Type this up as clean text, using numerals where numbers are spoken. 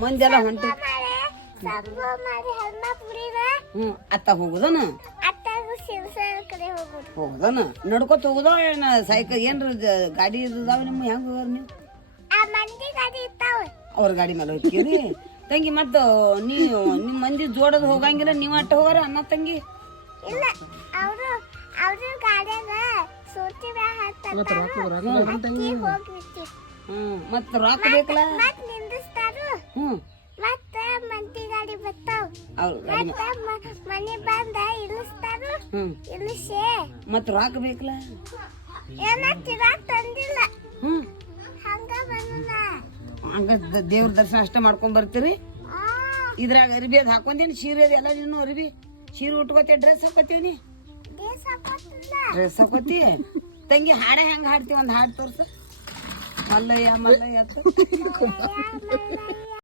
ಮಂದೆಲ್ಲ ಹೊಂಟಿ ಅತ್ತ ಹೋಗುದನ ಹೋಗುದನ ನಡ್ಕೊತ ಹೋಗುದ ಏನ ಸೈಕಲ್ ಏನ್ರ ಗಾಡಿ ಇದಾವ ನಿಮ್ಮ ಹೆಂಗ ಹೋಗ್ರಿ ನೀವು ಅವ್ರ ಗಾಡಿ ಮೇಲೆ ಹೋಗ್ತೀರಿ ತಂಗಿ ಮತ್ತ ನೀವು ನಿಮ್ಮ ಮಂದಿ ಜೋಡದ್ ಹೋಗಂಗಿಲ್ಲ ನೀವ್ ಅಟ್ಟ ಹೋಗಾರ ಅಣ್ಣ ತಂಗಿ ಮತ್ತ ರೊಕ್ಕ ಬೇಕಲ್ಲ ಹ್ಮ್ ಮತ್ತ ರೊಕ್ಕ ಬೇಕಲ್ಲ ಹಂಗ ದೇವ್ರ ದರ್ಶನ ಅಷ್ಟ ಮಾಡ್ಕೊಂಡ್ ಬರ್ತೀರಿ ಇದ್ರಾಗ ಅರಿಬಿ ಅದ್ ಹಾಕೊಂದೇನಿ ಸೀರೆ ಅದ ಎಲ್ಲ ನೀನು ಅರಿಬಿ ಸೀರೆ ಉಟ್ಕೋತಿ ಡ್ರೆಸ್ ಹಾಕೋತೀವಿ ನೀ ಡ್ರೆಸ್ ಹಾಕೋತಿ ತಂಗಿ ಹಾಡ ಹೆಂಗ ಹಾಡ್ತೀವಿ ಒಂದ್ ಹಾಡ್ ತೋರ್ಸ ಮಲ್ಲಯ್ಯ ಮಲ್ಲಯ್ಯ